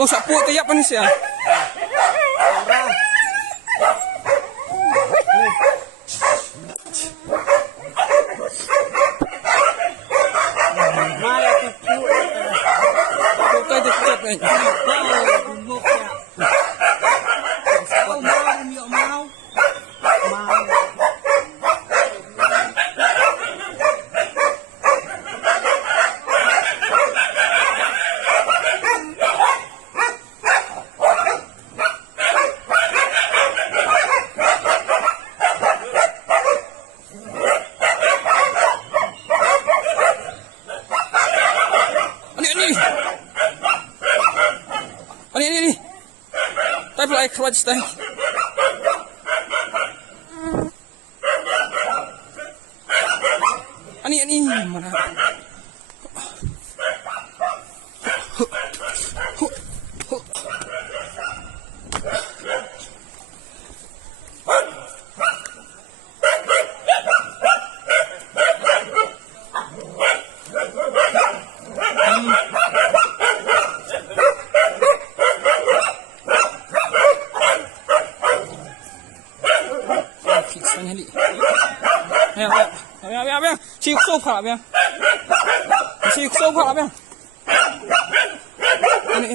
Mau sapu tiap apa nih sih ya? Ini. Tapi like watch time. Ani mana? Ayo. Chịu sâu khả bia. Chịu sâu khả bia. Ini.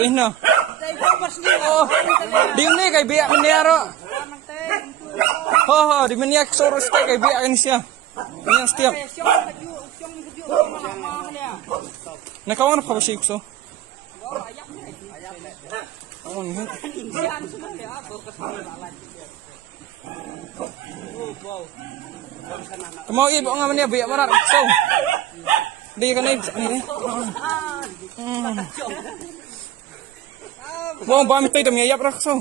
Ini. Di ni kay biak meniaro. Ho, di meniak sorus kay biak ini sia. Ini setiap. Nakawan apa sih so? Oh, ini. Mau ibu ngamen ya biak marat so. Di kan ini. Mau bantai demi ayap rak so.